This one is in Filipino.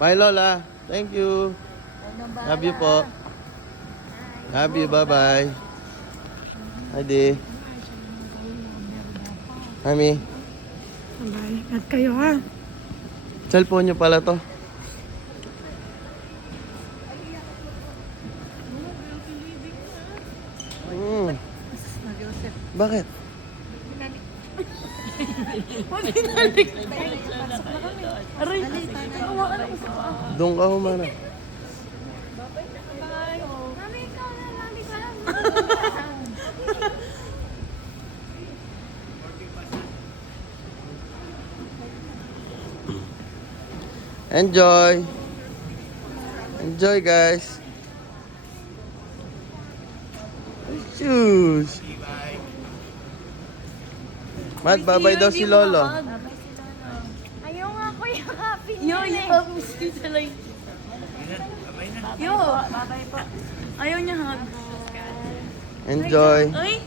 Bye, Lola. Thank you. Love you po. Love you. Bye-bye. Adi. Mami. Bye. Ingat kayo ha. Cellphone nyo pala to. Bakit? Aray. Doon ka humana. Mami, ikaw na lang. Di ko alam. Enjoy. Enjoy, guys. Shoes. Mat, babay daw si Lolo. Ayaw nga ko yung happy Yo, niya yo, miski sa light. Yo, babay po. Ayaw niya hug. Enjoy. Ay,